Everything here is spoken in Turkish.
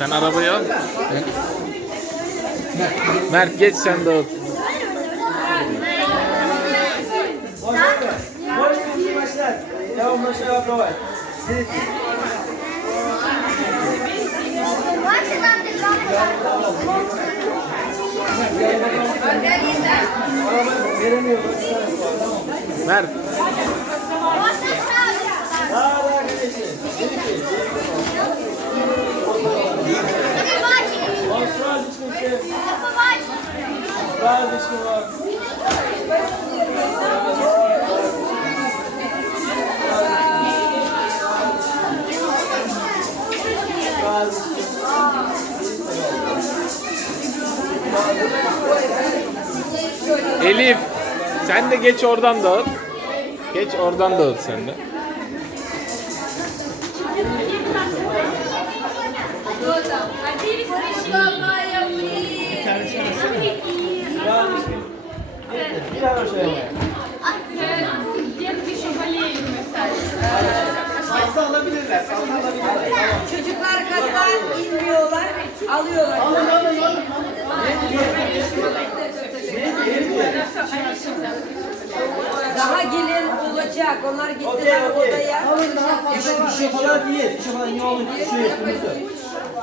Sen arabayı al. Mert geç sen de al. Mert. Elif sen de geç oradan dağıt. Geç oradan dağıt sen de. Thank. şey. Детки еще болеют, кстати. Salsa alabilirler. Salsa alabilirler. Çocuklar kastan inmiyorlar, alıyorlar. Alın alın alın. Daha gelin olacak. Onlar Okey gittiler okey. odaya. Alın daha fazla bir şey falan değil. Bir şey falan iyi olun. Şu üstünüzü.